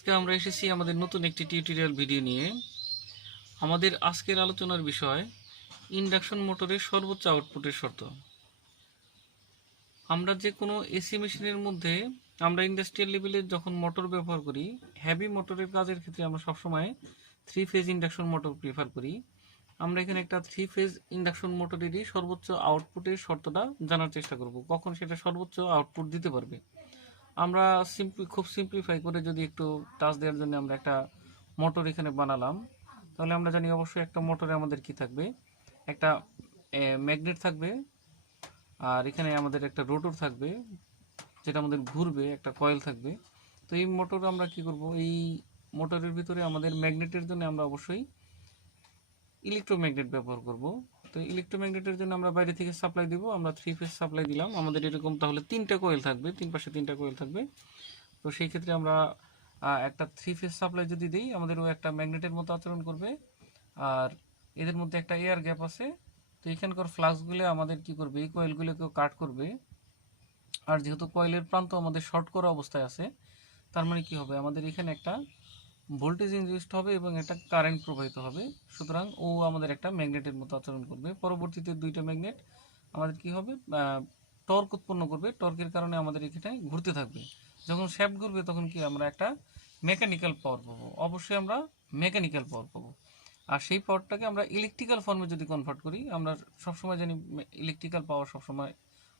আজকে আমরা এসেছি আমাদের নতুন একটি টিউটোরিয়াল ভিডিও নিয়ে। আমাদের আজকের আলোচনার বিষয় ইন্ডাকশন মোটরের সর্বোচ্চ আউটপুটের শর্ত। আমরা যে কোনো এসি মেশিনের মধ্যে আমরা ইন্ডাস্ট্রিয়াল লেভেলে যখন মোটর ব্যবহার করি, হেভি মোটরের কাজের ক্ষেত্রে আমরা সবসময় 3 ফেজ ইন্ডাকশন মোটর প্রিফার করি। আমরা এখানে একটা 3 ফেজ ইন্ডাকশন মোটরেরই সর্বোচ্চ আউটপুটের শর্তটা জানার চেষ্টা করব, কখন সেটা সর্বোচ্চ আউটপুট দিতে পারবে। আমরা খুব সিম্পলিফাই করে যদি একটু টাচ দেওয়ার জন্য আমরা একটা মোটর এখানে বানালাম, তাহলে আমরা জানি অবশ্যই একটা মোটরে আমাদের কি থাকবে, একটা ম্যাগনেট থাকবে, আর এখানে আমাদের একটা রোটর থাকবে যেটা আমাদের ঘুরবে, একটা কয়েল থাকবে। তো এই মোটর আমরা কি করব, এই মোটরের ভিতরে আমাদের ম্যাগনেটের জন্য আমরা অবশ্যই ইলেকট্রোম্যাগনেট ব্যবহার করব। তো ইলেকট্রোম্যাগনেটের জন্য আমরা বাইরে থেকে সাপ্লাই দিব, আমরা 3 ফেজ সাপ্লাই দিলাম, আমাদের এরকম তাহলে 3টা কয়েল থাকবে, 3 পাশে 3টা কয়েল থাকবে। তো সেই ক্ষেত্রে আমরা একটা 3 ফেজ সাপ্লাই যদি দিই, আমাদেরও একটা ম্যাগনেটের মতো আচরণ করবে, আর এদের মধ্যে একটা এয়ার গ্যাপ আছে। তো এখানকার ফ্লাক্সগুলো আমাদের কি করবে, এই কয়েলগুলোকেও কাট করবে। আর যেহেতু কয়েলের প্রান্ত আমাদের শর্ট করা অবস্থায় আছে, তার মানে কি হবে, আমাদের এখানে একটা ভোল্টেজ ইনডিউসড হবে এবং একটা কারেন্ট প্রবাহিত হবে। সুতরাং ও আমাদের একটা ম্যাগনেটের মতো আচরণ করবে। পরবর্তীতে দুইটা ম্যাগনেট আমাদের কি হবে, টর্ক উৎপন্ন করবে। টর্কের কারণে আমাদের এখানে ঘুরতে থাকবে। যখন শ্যাফট ঘুরবে তখন কি আমরা একটা মেকানিক্যাল পাওয়ার পাবো, অবশ্যই আমরা মেকানিক্যাল পাওয়ার পাবো। আর সেই পাওয়ারটাকে আমরা ইলেকট্রিক্যাল ফর্মে যদি কনভার্ট করি, আমরা সবসময় জানি ইলেকট্রিক্যাল পাওয়ার সবসময়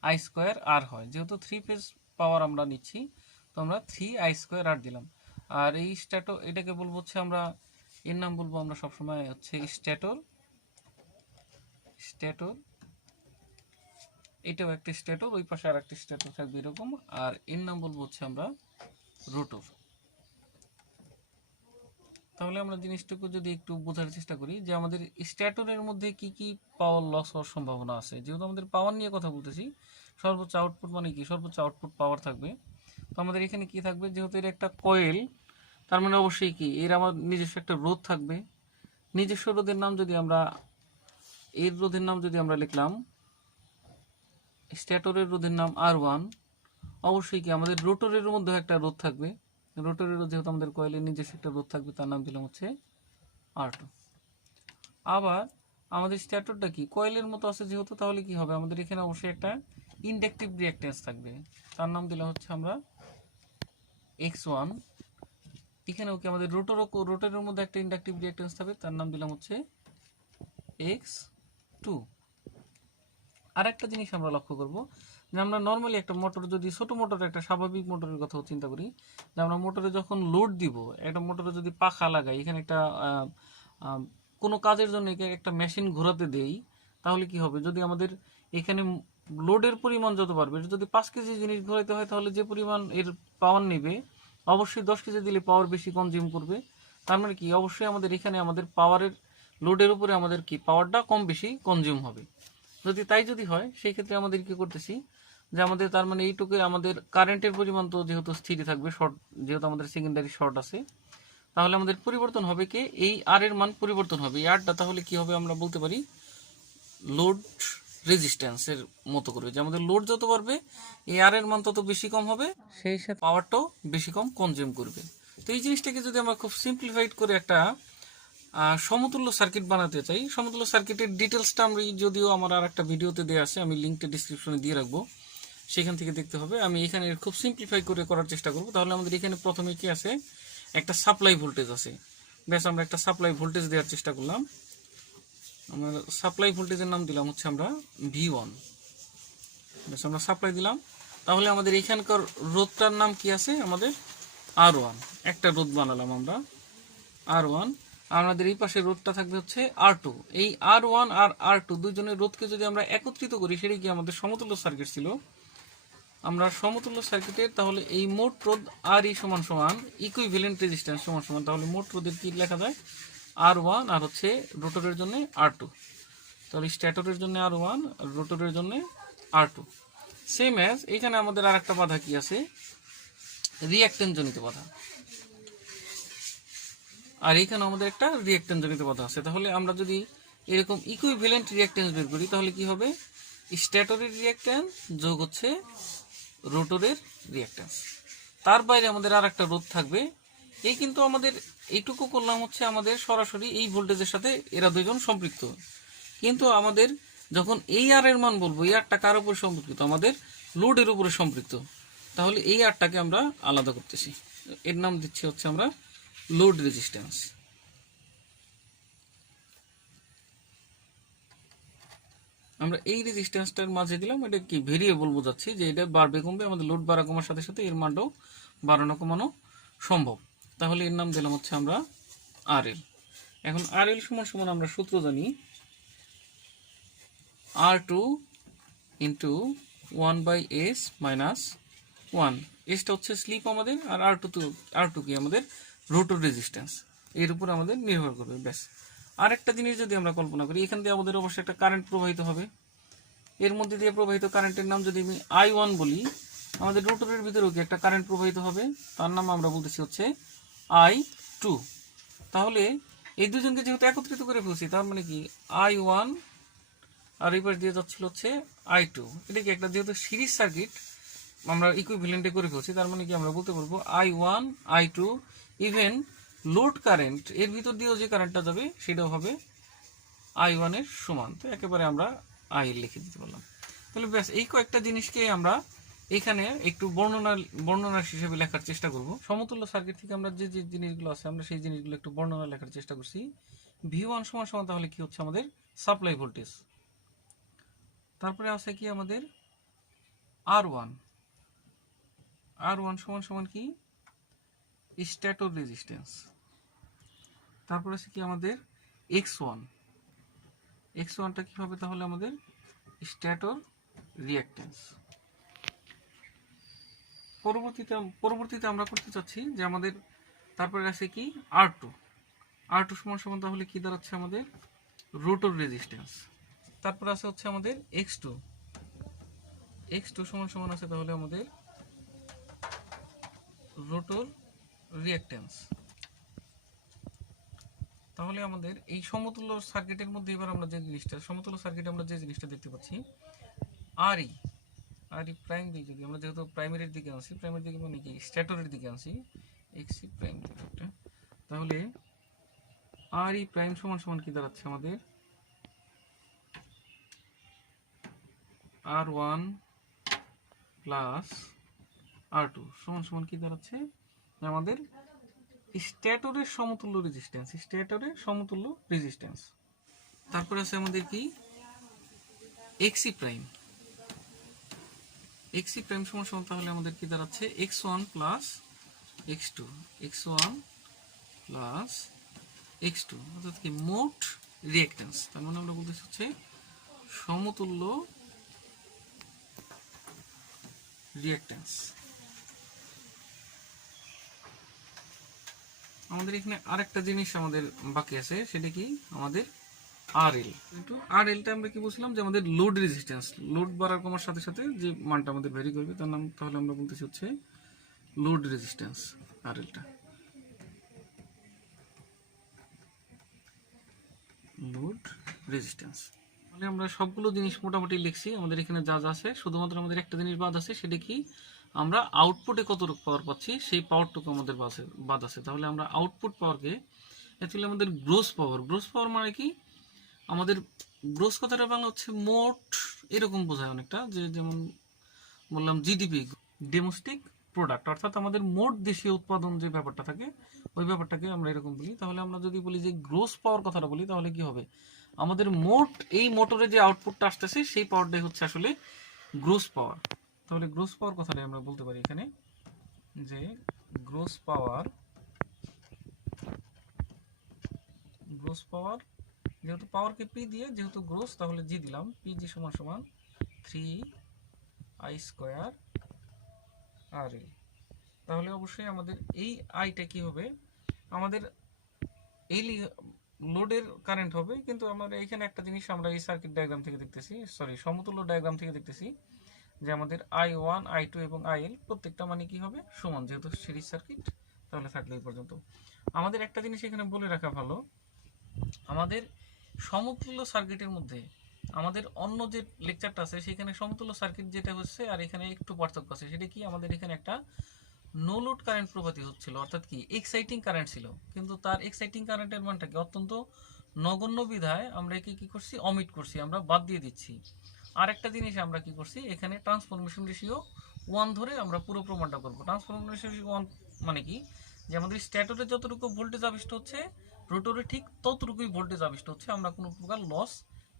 I²R হয়। যেহেতু 3 ফেজ পাওয়ার আমরা নিচ্ছি, তো আমরা 3I²R দিলাম। আর এই এটাকে বলবো হচ্ছে, আমরা এর নাম বলবো আমরা সবসময় হচ্ছে স্ট্যাটর। এটাও একটা স্ট্যাটর, ওই পাশে আর একটা স্ট্যাটর থাকবে এরকম। আর এর নাম বলবো হচ্ছে আমরা রোটর। তাহলে আমরা জিনিসটুকু যদি একটু বোঝার চেষ্টা করি যে আমাদের স্ট্যাটরের মধ্যে কি কি পাওয়ার লস হওয়ার সম্ভাবনা আছে। যেহেতু আমাদের পাওয়ার নিয়ে কথা বলতেছি, সর্বোচ্চ আউটপুট মানে কি, সর্বোচ্চ আউটপুট পাওয়ার থাকবে। তো আমাদের এখানে কি থাকবে, যেহেতু এর একটা কয়েল, তার মানে অবশ্যই কি এর আমার নিজস্ব একটা রোধ থাকবে। নিজস্ব রোধের নাম যদি আমরা, এর রোধের নাম যদি আমরা লিখলাম, স্ট্যাটরের রোধের নাম R1, অবশ্যই কি আমাদের রোটরের মধ্যে একটা রোধ থাকবে। রোটরের রোধ যেহেতু আমাদের কয়েলের নিজস্ব একটা রোধ থাকবে, তার নাম দিলাম হচ্ছে R2। আবার আমাদের স্ট্যাটরটা কি কয়েলের মতো আছে যেহেতু, তাহলে কি হবে, আমাদের এখানে অবশ্যই একটা ইন্ডাকটিভ রিঅ্যাকট্যান্স থাকবে, তার নাম দিলাম হচ্ছে আমরা X1। এখানেও কি আমাদের রোটরের মধ্যে একটা ইন্ডাকটিভ রিঅ্যাকট্যান্স থাকবে, তার নাম দিলাম হচ্ছে X2। আর একটা জিনিস আমরা লক্ষ্য করব যে আমরা নর্মালি একটা মোটর, যদি ছোট মোটর, একটা স্বাভাবিক মোটরের কথা চিন্তা করি, যে আমরা মোটরে যখন লোড দিব, একটা মোটরে যদি পাখা লাগাই, এখানে একটা কোনো কাজের জন্য একটা মেশিন ঘোরাতে দেই, তাহলে কি হবে, যদি আমাদের এখানে লোডের পরিমাণ যত বাড়বে, যদি 5 কেজি জিনিস ঘোরাতে হয়, তাহলে যে পরিমাণ এর পাওয়ার নেবে, অবশ্যই 10 কেজি দিলে পাওয়ার বেশি কনজিউম করবে। তার মানে কি, অবশ্যই আমাদের এখানে আমাদের পাওয়ারের লোডের উপরে আমাদের কি পাওয়ারটা কম বেশি কনজিউম হবে। যদি হয়, সেই ক্ষেত্রে আমাদের কি করতেছি, যে আমাদের তার মানে এইটুকু আমাদের কারেন্টের পরিমাণ তো যেহেতু স্থির থাকবে, শর্ট যেহেতু আমাদের সেকেন্ডারি শর্ট আছে, তাহলে আমাদের পরিবর্তন হবে কি, এই আর এর মান পরিবর্তন হবে। এই আরটা তাহলে কি হবে, আমরা বলতে পারি লোড রেজিস্ট্যান্সের মতো করবে, যে আমাদের লোড যত বাড়বে এই আর এর মান তত বেশি কম হবে, সেই সাথে পাওয়ারটাও বেশি কম কনজিউম করবে। তো এই জিনিসটাকে যদি আমরা খুব সিম্পলিফাইড করে একটা সমতুল্য সার্কিট বানাতে চাই, সমতুল্য সার্কিটের ডিটেলসটা আমি যদিও আমার আর একটা ভিডিওতে দেওয়া আছে, আমি লিঙ্কটা ডিসক্রিপশনে দিয়ে রাখবো, সেখান থেকে দেখতে হবে। আমি এখানে খুব সিম্পলিফাই করে করার চেষ্টা করব। তাহলে আমাদের এখানে প্রথমে কি আছে, একটা সাপ্লাই ভোল্টেজ আছে। বেশ, আমরা একটা সাপ্লাই ভোল্টেজ দেওয়ার চেষ্টা করলাম। আমরা সাপ্লাই ভোল্টেজের নাম দিলাম হচ্ছে আমরা V1। বেশ, আমরা সাপ্লাই দিলাম। তাহলে আমাদের এখানকার রোধটার নাম কি আছে, আমাদের R1। একটা রোধ বানালাম আমরা R1। আমাদের এই পাশে রোধটা থাকবে হচ্ছে R2। এই R1 আর R2 দুজনের রোধকে যদি আমরা একত্রিত করি, সেটা কি আমাদের সমতুল্য সার্কিট ছিল। আমরা সমতুল্য সার্কিটের তাহলে এই মোট রোধ RE সমান সমান ইকুইভ্যালেন্ট রেজিস্ট্যান্স সমান সমান, তাহলে মোট রোধের কি লেখা যায়, R1 আর হচ্ছে রোটরের জন্য R2। তাহলে স্ট্যাটরের জন্য R1 আর রোটরের জন্য R2। সেম অ্যাজ এখানে আমাদের আর একটা বাধা কি আছে, রিঅ্যাকট্যান্স জনিত বাধা। আর এখানে আমাদের একটা রিঅ্যাকট্যান্স জনিত বাধা আছে। তাহলে আমরা যদি এরকম ইকুইভ্যালেন্ট রিঅ্যাকট্যান্স বের করি, তাহলে কি হবে, স্ট্যাটরের রিঅ্যাকট্যান্স যোগ হচ্ছে রোটরের রিঅ্যাকট্যান্স। তার বাইরে আমাদের আর একটা রোধ থাকবে, এই কিন্তু আমাদের এইটুকু করলাম হচ্ছে আমাদের সরাসরি এই ভোল্টেজের সাথে এরা দুইজন সম্পৃক্ত, কিন্তু আমাদের যখন এই আর এর মান বলবো, এই আরটা কার উপরে সম্পৃক্ত, আমাদের লোডের উপরে সম্পৃক্ত, তাহলে এই আরটাকে আমরা আলাদা করতেছি, এর নাম দিচ্ছি হচ্ছে আমরা লোড রেজিস্ট্যান্স। আমরা এই রেজিস্ট্যান্সটার মাঝে দিলাম, এটা কি ভেরিয়েবল বোঝাচ্ছি যে এটা বাড়বে কমবে, আমাদের লোড বাড়া কমার সাথে সাথে এর মানটাও বাড়ানো কমানো সম্ভব, তাহলে এর নাম দিলাম হচ্ছে আমরা আর এল। এখন আর এল সমান সমান আমরা সূত্র জানি R2 ইন্টু 1/s মাইনাস 1, এসটা হচ্ছে স্লিপ আমাদের, আর আর টু কি আমাদের রোটর রেজিস্ট্যান্স, এর উপর আমাদের নির্ভর করবে। ব্যাস, আরেকটা জিনিস যদি আমরা কল্পনা করি, এখান দিয়ে আমাদের অবশ্যই একটা কারেন্ট প্রবাহিত হবে, এর মধ্যে দিয়ে প্রবাহিত কারেন্টের নাম যদি আমি I1 বলি, আমাদের রোটরের ভিতরেও কি একটা কারেন্ট প্রবাহিত হবে, তার নাম আমরা বলতেছি হচ্ছে I2। তাহলে এই দুজনকে যেহেতু একত্রিত করে ফেলছি, তার মানে কি I1 আর এই পাশ দিয়ে যাচ্ছিল হচ্ছে I2, এটা কি একটা যেহেতু সিরিজ সার্কিট আমরা ইকুইভ্যালেন্টে করে ফেলছি, তার মানে কি আমরা বলতে পারবো I1 I2 even load current এর ভিতর দিয়েও যে কারেন্টটা যাবে সেটাও হবে I1 এর সমান। তো একেবারে আমরা IL লিখে দিতে পারলাম। তাহলে ব্যাস এই কয়েকটা জিনিসকে আমরা এখানে একটু বর্ণনার হিসেবে লেখার চেষ্টা করব। সমতুল্য সার্কিট থেকে আমরা যে যে জিনিসগুলো আছে আমরা সেই জিনিসগুলো একটু বর্ণনা লেখার চেষ্টা করছি। V1 সমান সমান তাহলে কি হচ্ছে আমাদের সাপ্লাই ভোল্টেজ, তারপরে আছে কি আমাদের R1 সমান সমান কি স্ট্যাটর রেজিস্ট্যান্স, তারপরে আছে কি আমাদের X1টা কি হবে তাহলে আমাদের স্ট্যাটর রিঅ্যাকট্যান্স। পরবর্তীতে আমরা করতে চাচ্ছি যে আমাদের তারপরে আছে কি R2 সমান সমান তাহলে কি দাঁড়াচ্ছে আমাদের রোটর রেজিস্ট্যান্স। তারপর আছে হচ্ছে আমাদের X2 সমান সমান আছে তাহলে আমাদের রোটর রিঅ্যাকট্যান্স। তাহলে আমাদের এই সমতুল্য সার্কিটের মধ্যে এবার আমরা যে জিনিসটা দেখতে পাচ্ছি RE প্রাইম দিকে, যদি আমরা যেহেতু প্রাইমারির দিকে আনছি, প্রাইমারি দিকে মানে কি স্ট্যাটরের দিকে আনছি, XC প্রাইম দিকে, তাহলে RE প্রাইম সমান সমান কি দাঁড়াচ্ছে আমাদের R1 প্লাস R2 সমান সমান কি দাঁড়াচ্ছে আমাদের স্ট্যাটরের সমতুল্য রেজিস্ট্যান্স। তারপর আছে আমাদের কি XC প্রাইম সমান সমান তাহলে আমাদের কি দাঁড়াচ্ছে X1 প্লাস X2 অর্থাৎ কি মোট রিঅ্যাকট্যান্স, তার মানে আমরা বলতেছি হচ্ছে সমতুল্য রিঅ্যাকট্যান্স। আমাদের এখানে আরেকটা জিনিস আমাদের বাকি আছে, সেটা কি আমাদের RL। কিন্তু RLটা আমরা কি বলছিলাম যে আমাদের লোড রেজিস্ট্যান্স, লোড বাড়ার কমার সাথে সাথে যে মানটা আমাদের ভ্যারি করবে তার নাম, তাহলে আমরা বলতেছি হচ্ছে লোড রেজিস্ট্যান্স RLটা। লোড রেজিস্ট্যান্স মানে আমরা সবগুলো জিনিস মোটামুটি লিখছি, আমাদের এখানে যা যা আছে, শুধুমাত্র আমাদের একটা জিনিস বাদ আছে, সেটা কি আমরা আউটপুটে কতটুকু পাওয়ার পাচ্ছি সেই পাওয়ারটুকু আমাদের বাদ আছে। তাহলে আমরা আউটপুট পাওয়ারকে অ্যাকচুয়ালি আমাদের গ্রোস পাওয়ার মানে কি আমাদের গ্রোস কথাটা বাংলা হচ্ছে মোট, এরকম বোঝায় অনেকটা, যে যেমন বললাম জিডিপি ডোমেস্টিক প্রোডাক্ট, অর্থাৎ আমাদের মোট দেশীয় উৎপাদন যে ব্যাপারটা থাকে ওই ব্যাপারটাকে আমরা এরকম বলি। তাহলে আমরা যদি বলি যে গ্রোস পাওয়ার কথাটা বলি, তাহলে কি হবে আমাদের মোট এই মোটরে যে আউটপুটটা আসতেছে সেই পাওয়ারটাই হচ্ছে আসলে গ্রোস পাওয়ার। তাহলে গ্রোস পাওয়ার কথাটাই আমরা বলতে পারি এখানে যে গ্রোস পাওয়ার যেহেতু পাওয়ারকে পি দিয়ে, যেহেতু গ্রোস তাহলে জি দিলাম, পিজি সমান সমান 3I² RL। তাহলে অবশ্যই আমাদের এই আইটা কি হবে আমাদের এই লোডের কারেন্ট হবে, কিন্তু আমরা এখানে একটা জিনিস আমরা এই সার্কিট ডায়াগ্রাম থেকে দেখতেছি, সমতুল্য ডায়াগ্রাম থেকে দেখতেছি যে আমাদের I1 I2 এবং IL প্রত্যেকটা মানে কি হবে সমান, যেহেতু সিরিজ সার্কিট। তাহলে থাকলে এই পর্যন্ত। আমাদের একটা জিনিস এখানে বলে রাখা ভালো, আমাদের সমতুল্য সার্কিটের মধ্যে আমাদের অন্য যে লেকচারটা আছে সেখানে সমতুল্য সার্কিট যেটা হচ্ছে আর এখানে একটু পার্থক্য আছে, সেটা কি আমাদের এখানে একটা নো লোড কারেন্ট প্রবাহিত হচ্ছিল, অর্থাৎ কি এক্সাইটিং কারেন্ট ছিল, কিন্তু তার এক্সাইটিং কারেন্টের মানটাকে অত্যন্ত নগণ্য বিধায় আমরা একে কি করছি, অমিট করছি, আমরা বাদ দিয়ে দিচ্ছি। আর একটা জিনিস আমরা কি করছি, এখানে ট্রান্সফরমেশন রেশিও 1 ধরে আমরা পুরো প্রমাণটা করবো। ট্রান্সফরমেশন রেশিও 1 মানে কি, যে আমাদের স্ট্যাটরে যতটুকু ভোল্টেজ আবিষ্ট হচ্ছে রোটরে ঠিক ততটুকুই ভোল্টেজ আবিষ্ট হচ্ছে, আমরা কোনো প্রকার লস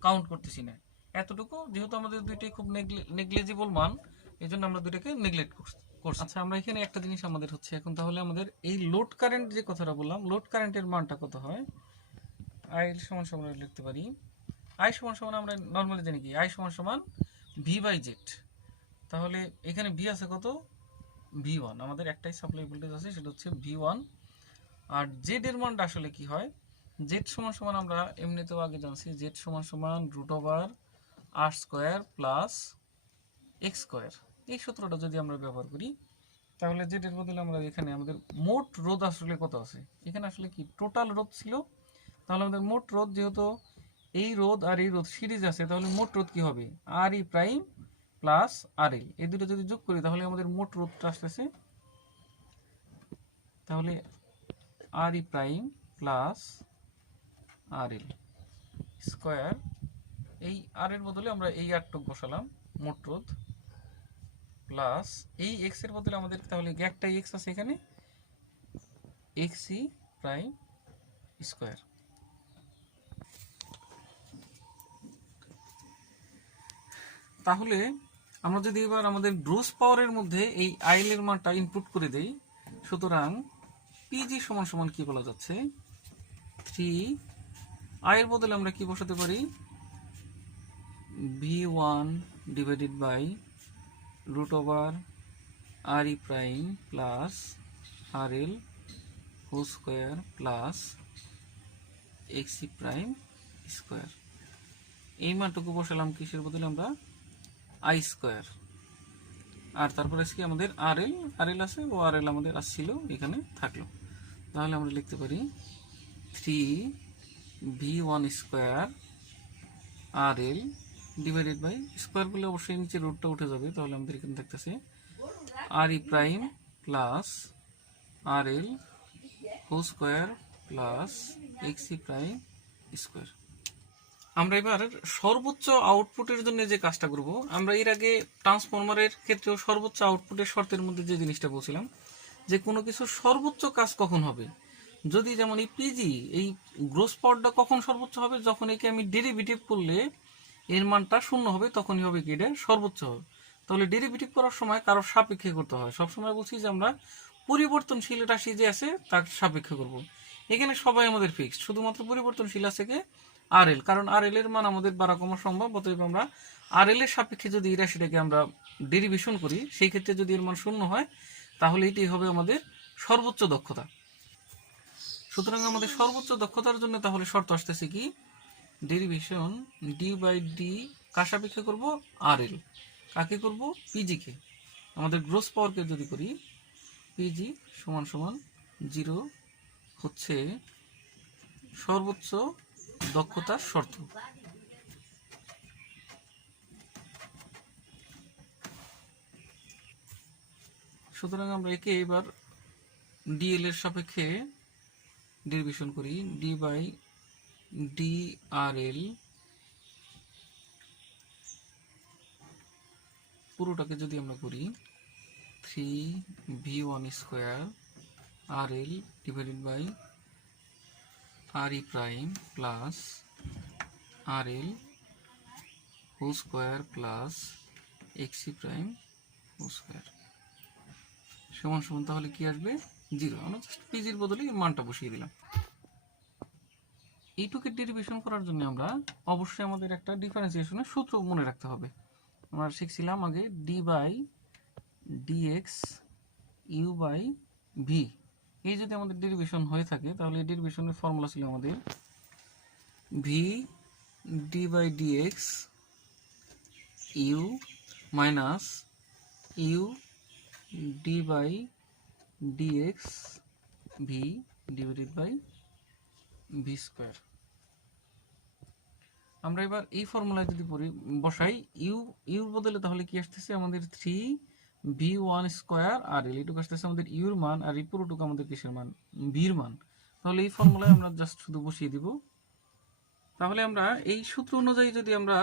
কাউন্ট করতেছি না। এতটুকু যেহেতু আমাদের দুইটাই খুব নেগলিজিবল মান, এই জন্য আমরা দুইটাকে নেগলেক্ট করছি। আচ্ছা, আমরা এখানে একটা জিনিস আমাদের হচ্ছে এখন, তাহলে আমাদের এই লোড কারেন্ট যে কথাটা বললাম, লোড কারেন্টের মানটা কত হয়, আই সমান সমান লিখতে পারি, আই সমান সমান আমরা নর্মালি জানি কি, আই সমান সমান ভি বাই জেড। তাহলে এখানে ভি আছে কত, ভি1, আমাদের একটাই সাপ্লাই ভোল্টেজ আছে, সেটা হচ্ছে ভি1। আর জেড এর মানটা আসলে কি হয়, জেড সমান সমান আমরা এমনিতেও আগে জানছি, জেড সমান সমান রুট ওভার আর স্কোয়ার প্লাস এক্স স্কোয়ার। এই সূত্রটা যদি আমরা ব্যবহার করি, তাহলে জেড এর বদলে আমরা এখানে আমাদের মোট রোধ আসলে কত আছে, এখানে আসলে কি টোটাল রোধ ছিল, তাহলে আমাদের মোট রোধ, যেহেতু এই রোধ আর এই রোধ সিরিজ আছে, তাহলে মোট রোধ কি হবে, আর ই প্রাইম প্লাস আর এল, এই দুটো যদি যোগ করি তাহলে আমাদের মোট রোধটা আসতেছে, তাহলে R E prime plus R L square, এই আর এর বদলে আমরা এই আরটুক বসালাম, মোট রোধ প্লাস এই এক্স এর বদলে আমাদের তাহলে একটাই এক্স আছে এখানে, এক্স ই প্রাইম স্কোয়ার। তাহলে আমরা যদি এবার আমাদের গ্রোস পাওয়ারের মধ্যে এই আইএল এর মানটা ইনপুট করে দেই, সুতরাং পিজি সমান সমান কি বলা যাচ্ছে, 3 আই এর বদলে আমরা কি বসাতে পারি, ভি1 divided by root over R E prime plus R L whole square plus X E prime square. এই মানটুকু বসালাম কিসের বদলে, আমরা আই স্কোয়ার, আর তারপরে কি আমাদের আর এল আছে, ও আর এল আমাদের আসছিল এখানে থাকলো। তাহলে আমরা লিখতে পারি 3v1 square R L divided by, square করলে অবশ্যই নিচে রুটটা উঠে যাবে, তাহলে আমাদের এখানে থাকতেছে R E prime plus R L whole square plus X E prime square. আমরা এবার সর্বোচ্চ আউটপুটের জন্য যে কাজটা করব, আমরা এর আগে ট্রান্সফরমারের ক্ষেত্রেও সর্বোচ্চ আউটপুটের শর্তের মধ্যে যে জিনিসটা বলছিলাম, যে কোনো কিছু সর্বোচ্চ কাজ কখন হবে, যদি যেমন এই পিজি এই গ্রোস পাওয়ারটা কখন সর্বোচ্চ হবে, যখন একে আমি ডেরিভেটিভ করলে এর মানটা শূন্য হবে, তখনই হবে কি এটা সর্বোচ্চ হবে। তাহলে ডেরিভেটিভ করার সময় কারোর সাপেক্ষে করতে হয়, সবসময় বলছি যে আমরা পরিবর্তনশীল রাশি যে আছে তার সাপেক্ষে করব। এখানে সবাই আমাদের ফিক্সড, শুধুমাত্র পরিবর্তনশীল আছে কে, আর এল, কারণ আর এল এর মান আমাদের বাড়া কমা সম্ভব, অতএব আমরা আর এল এর সাপেক্ষে যদি এই রাশিটাকে আমরা ডেরিভেশন করি, সেই ক্ষেত্রে যদি এর মান শূন্য হয়, তাহলে এটি হবে আমাদের সর্বোচ্চ দক্ষতা। সুতরাং আমাদের সর্বোচ্চ দক্ষতার জন্য তাহলে শর্ত আসতেছে কি, ডেরিভেশন ডি বাই ডি কার সাপেক্ষে করব, আর এল, কাকে করব, পিজি কে। আমাদের গ্রোস পাওয়ারকে যদি করি, পিজি সমান সমান 0 হচ্ছে সর্বোচ্চ দক্ষতার শর্ত। সুতরাং আমরা একে এবার ডিএল এর সাপেক্ষে ডেরিভেশন করি, D by D R L, পুরোটাকে যদি আমরা করি 3v1 square R L divided by R E prime plus R L whole square plus X E prime whole square সমান সমান, তাহলে কি আসবে 0। আমরা জাস্ট পিজির বদলে মানটা বসিয়ে দিলাম। এইটুকে ডেরিভেশন করার জন্য আমরা অবশ্যই আমাদের একটা ডিফারেন্সিয়েশনের সূত্র মনে রাখতে হবে। আমরা শিখছিলাম আগে D by DX U by V, এই যদি আমাদের ডেরিভেশন হয়ে থাকে, তাহলে এই ডেরিভেশনের ফর্মুলা ছিল আমাদের V D by DX U minus U D by DX V divided by V square. আমরা এবার এই ফর্মুলায় যদি বসাই ইউর বদলে, তাহলে কি আসতেছে আমাদের 3 ভি ওয়ান স্কোয়ার আর এল, এইটুকু আসতেছে আমাদের ইউর মান, আর এই পুরোটুকু আমাদের কিসের মান, ভির মান। তাহলে এই ফর্মুলায় আমরা জাস্ট শুধু বসিয়ে দিব। তাহলে আমরা এই সূত্র অনুযায়ী যদি আমরা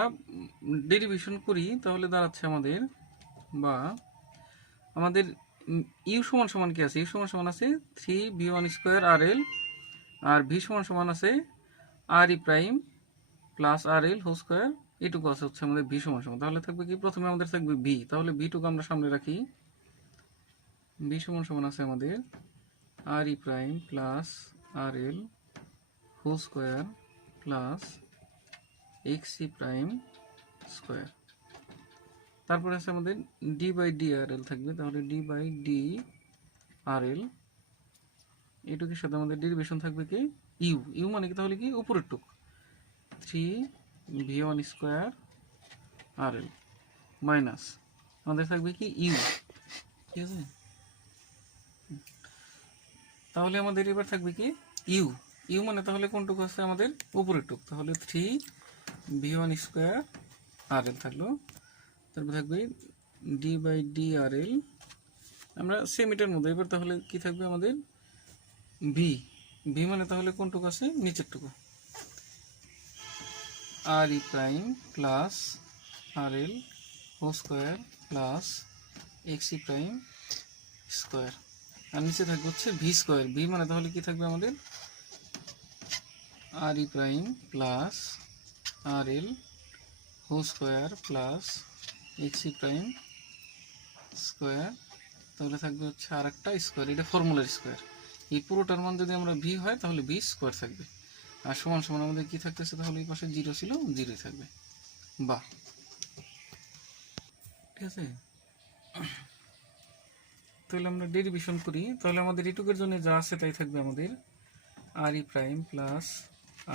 ডেরিভেশন করি তাহলে দাঁড়াচ্ছে আমাদের, বা আমাদের ইউ সমান সমান কি আছে, ইউ সমান সমান আছে three V one square R এল, আর ভি সমান সমান আছে আর E prime plus R L whole square, এইটুকু আছে হচ্ছে আমাদের ভি সমান সমান। তাহলে থাকবে কি, প্রথমে আমাদের থাকবে ভি, তাহলে ভিটুকু আমরা সামনে রাখি। ভি সমান সমান আছে আমাদের R E prime plus R L whole square plus X E prime square. তারপরে আছে আমাদের D by D R L থাকবে, তাহলে D by D R L, এইটুকুর সাথে আমাদের ডেরিভেশন থাকবে কি ইউ, ইউ মানে কি তাহলে কি উপরের টুক three V one square R L minus আমাদের থাকবে কি ইউ, ঠিক আছে। তাহলে আমাদের এবার থাকবে কি ইউ, ইউ মানে তাহলে কোনটুকু আছে আমাদের উপরের টুক, তাহলে three V one square R এল থাকলো। তারপর থাকবে ডি বাই ডি আর এল, আমরা সেম এটার মধ্যে এবার তাহলে কি থাকবে আমাদের ভি, ভি মানে তাহলে কোনটুকু আছে নিচের টুকু R E prime plus R L whole square plus X E prime square, আর নিচে থাকবে হচ্ছে ভি স্কোয়ার, ভি মানে তাহলে কি থাকবে আমাদের R E prime plus R L whole square plus X E prime square, তাহলে থাকবে হচ্ছে আর একটা স্কোয়ার, এটা ফর্মুলার স্কোয়ার। এই পুরোটার মান যদি আমরা ভি হয় তাহলে ভি স্কোয়ার থাকবে, আর সমান সমান আমাদের কি থাকতেছে, তাহলে এই পাশে জিরো ছিল জিরোই থাকবে, বা ঠিক আছে। তাহলে আমরা ডেরিভেশন করি, তাহলে আমাদের এটুকের জন্য যা আছে তাই থাকবে আমাদের R E prime plus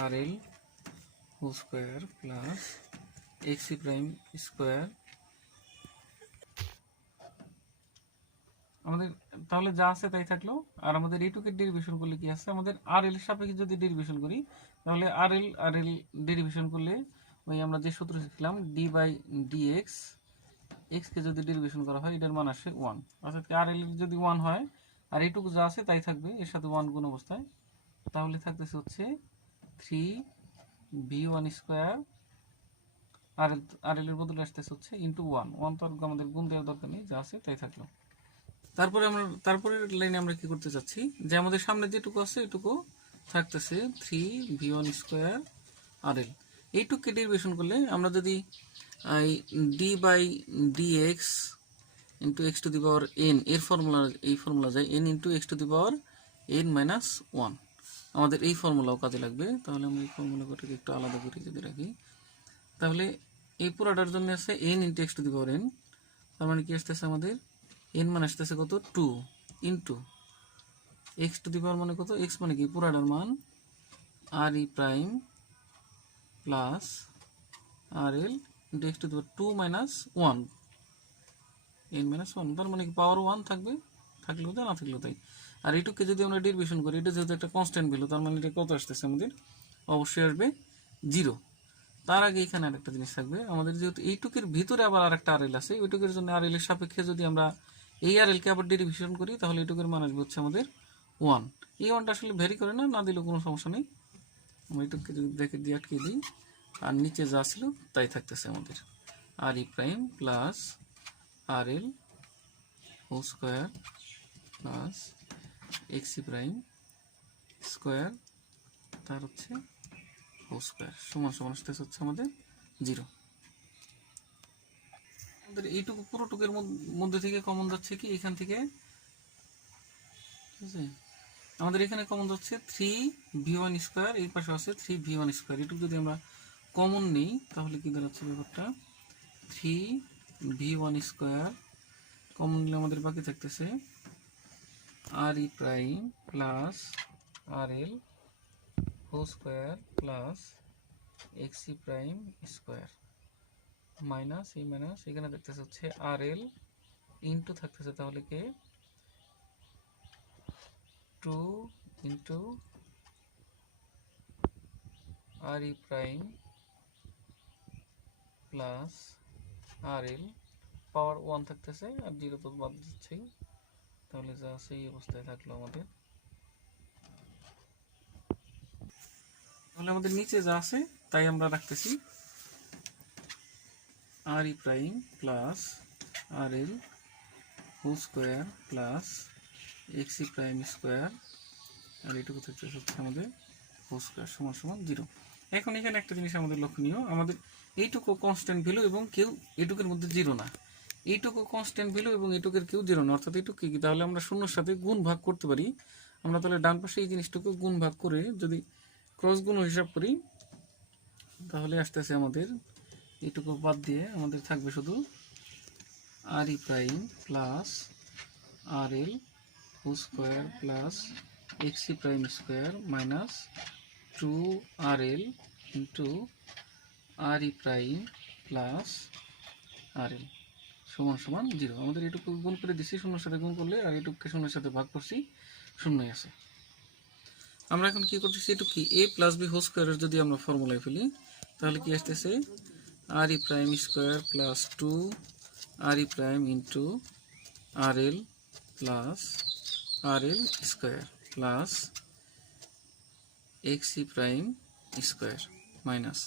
R L whole square plus X E prime square, আমাদের তাহলে যা আছে তাই থাকলো। আর আমাদের এইটুকের ডেরিভেশন করলে কি আছে, আমাদের আর এল সাপেক্ষে যদি ডেরিভেশন করি তাহলে আর এল ডেরিভেশন করলে ওই আমরা যে সূত্র শিখলাম ডি বাই ডি এক্স, এক্সকে যদি ডেরিভেশন করা হয় এটার মান আসে ওয়ান, অর্থাৎ আর এল যদি ওয়ান হয় আর এইটুকু যা আছে তাই থাকবে এর সাথে ওয়ান গুণ অবস্থায়, তাহলে থাকতেছে হচ্ছে three V one square R এল এর বদলে আসতেছে হচ্ছে ইন্টু ওয়ান, ওয়ান তো আমাদের গুণ দেওয়ার দরকার নেই, যা আছে তাই থাকলো। তারপরের লাইনে আমরা কি করতে চাচ্ছি, যে আমাদের সামনে যেটুকু আছে এটুকু থাকতেছে three V one square R L, এইটুকুকে ডেরিভেশন করলে আমরা যদি D by D X into X to the power N এর ফর্মুলা যায় N into X to the power N minus one, আমাদের এই ফর্মুলাও কাজে লাগবে। তাহলে আমরা এই ফর্মুলাটাকে একটু আলাদা করে যদি রাখি, তাহলে এই পুরাটার জন্য আছে N into X to the power N, তার মানে কি আসতেছে আমাদের এন মানে আসতেছে কত two into X to the power মানে কত, এক্স মানে কি পুরাটার মান R E prime plus R L into X to the power two minus one N minus one, তার মানে কি পাওয়ার ওয়ান থাকবে, থাকলেও তাই না থাকলেও তাই। আর এইটুকুকে যদি আমরা ডেরিভেশন করি, এটা যেহেতু একটা কনস্ট্যান্ট ভ্যালু তার মানে এটা কত আসতেছে আমাদের অবশ্যই আসবে জিরো। তার আগে এখানে আরেকটা জিনিস থাকবে, আমাদের যেহেতু এইটুকের ভিতরে আবার আরেকটা আর এল আছে, ওইটুকের জন্য আর এল এর সাপেক্ষে যদি আমরা এই আর এলকে আবার ডেরিভেশন করি তাহলে এইটুকের মান আসবে হচ্ছে আমাদের ওয়ান। এই ওয়ানটা আসলে ভ্যারি করে না, না দিলেও কোনো সমস্যা নেই, আমরা এইটুককে যদি ব্র্যাকেট দিয়ে আটকে দিই আর নিচে যা ছিল তাই থাকতেছে আমাদের R E prime plus R L whole square plus X E prime square তার হচ্ছে হোল স্কোয়ার সমান সমান আসতেছে হচ্ছে আমাদের জিরো। আমাদের এইটুকু পুরোটুকের মধ্যে থেকে কমন যাচ্ছে কি এখান থেকে, ঠিক আছে, আমাদের এখানে কমন যাচ্ছে থ্রি ভি ওয়ান স্কোয়ার, এই পাশে আছে থ্রি ভি ওয়ান স্কোয়ার, এটুকু যদি আমরা কমন নিই তাহলে কি দাঁড়াচ্ছে ব্যাপারটা three V one square, common নিলে আমাদের বাকি থাকতেছে R E prime plus R L whole square plus X E prime square minus এই মাইনাস এখানে দেখতেছে হচ্ছে আর এল ইন্টু থাকতেছে তাহলে কে two into R E prime plus R L power 1 থাকতেছে, আর 0 তো বাদ দিচ্ছেই, তাহলে যা আছে এই অবস্থায় থাকলো আমাদের। তাহলে আমাদের নিচে যা আছে তাই আমরা রাখতেছি, R E prime plus R L whole square plus X E prime square, আর এটুকু থাকতেছে হচ্ছে আমাদের হোল স্কোয়ার সমান সমান 0। এখন এখানে একটা জিনিস আমাদের লক্ষণীয়, আমাদের এইটুকু কনস্ট্যান্ট ভ্যালু এবং কেউ এটুকুর মধ্যে 0 না, এইটুকু কনস্ট্যান্ট ভ্যালু এবং এটুকুর কেউ 0 না, অর্থাৎ এইটুকু কি, তাহলে আমরা শূন্যর সাথে গুণ ভাগ করতে পারি। আমরা তাহলে ডান পাশে এই জিনিসটুকু গুণ ভাগ করে যদি ক্রস গুণ হিসাব করি, তাহলে আসতেছে আমাদের এইটুকু বাদ দিয়ে আমাদের থাকবে শুধু R E prime plus R L whole square plus X E prime square minus 2RL into R E prime plus R L সমান সমান 0। আমাদের এটুকু গুণ করে দিচ্ছি, শূন্যর সাথে গুণ করলে, আর এটুকুকে শূন্যের সাথে ভাগ করছি, শূন্যই আছে। আমরা এখন কি করতেছি, এটুকু কি a প্লাস বি হোল স্কোয়ারের যদি আমরা ফর্মুলায় ফেলি, তাহলে কি আসতেছে R E prime square plus 2RE prime into R L plus R L square plus X E prime square minus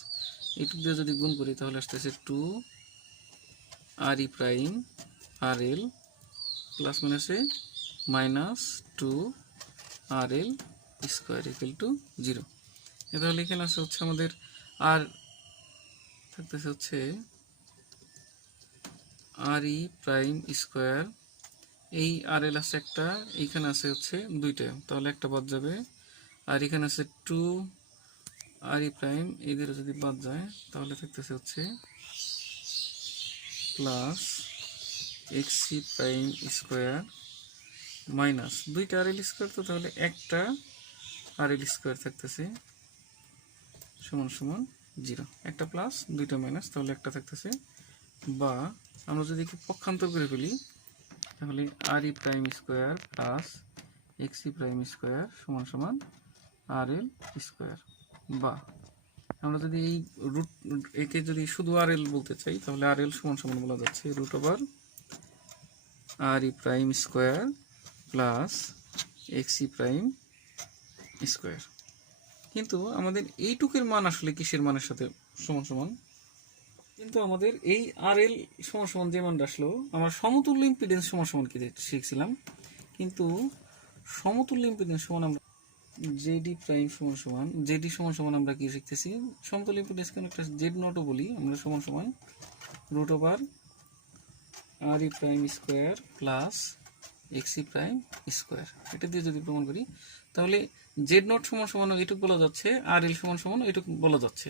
এইটুকু দিয়ে যদি গুণ করি, তাহলে আসতেছে 2RE prime R L plus মাইনাসে minus 2RL square equal to 0। তাহলে এখানে আছে হচ্ছে আমাদের আর থাকতেছে হচ্ছে আর ই প্রাইম স্কোয়ার, এই আর এল আছে একটা, এইখানে আছে হচ্ছে দুইটা, তাহলে একটা বাদ যাবে, আর এখানে আছে 2RE প্রাইম, এদের যদি বাদ যায় তাহলে থাকতেছে হচ্ছে plus X E prime square minus দুইটা আর এল স্কোয়ার, তো তাহলে একটা আর এল স্কোয়ার থাকতেছে সমান সমান 0, একটা প্লাস দুইটা মাইনাস, তাহলে একটা থাকতেছে, বা আমরা যদি একটু পক্ষান্তর করে ফেলি, তাহলে R E prime square plus X E prime square সমান সমান আর এল স্কোয়ার, বা আমরা যদি এই রুট একে যদি শুধু আর এল বলতে চাই, তাহলে আর এল সমান সমান বলা যাচ্ছে root over R E prime square plus X E prime square. কিন্তু আমাদের এইটুকের মান আসলে কিসের মানের সাথে সমান সমান, কিন্তু আমাদের এই আর এল সমান সমান যে মানটা আসলো, আমরা সমতুল্য ইম্পিডেন্স সমান সমান কি শিখছিলাম, কিন্তু সমতুল্য ইম্পিডেন্স সমান আমরা জেডি প্রাইম সমান সমান জেডি সমান সমান আমরা কি শিখতেছি, সমতুল্য ইম্পিডেন্স কেন একটা জেড নটও বলি আমরা, সমান সমান root over R E prime square plus X E prime square. এটা দিয়ে যদি প্রমাণ করি, তাহলে জেড নট সমান সমান এটুকু বলা যাচ্ছে, আর এল সমান সমান এটুকু বলা যাচ্ছে,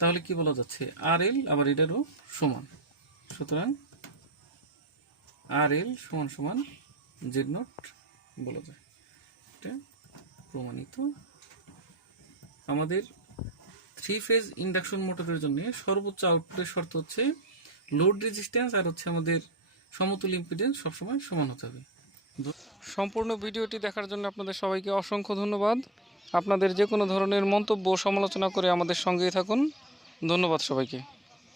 তাহলে কি বলা যাচ্ছে আর এল আবার এটারও সমান, সুতরাং আর এল সমান সমান জেড নট বলা যায়, এটা প্রমাণিত। আমাদের 3 ফেজ ইন্ডাকশন মোটরের জন্য সর্বোচ্চ আউটপুটের শর্ত হচ্ছে লোড রেজিস্ট্যান্স আর হচ্ছে আমাদের সমতুল্য ইম্পিডেন্স সবসময় সমান হতে হবে। সম্পূর্ণ ভিডিওটি দেখার জন্য আপনাদের সবাইকে অসংখ্য ধন্যবাদ। আপনাদের যে কোনো ধরনের মন্তব্য সমালোচনা করে আমাদের সঙ্গেই থাকুন। ধন্যবাদ সবাইকে।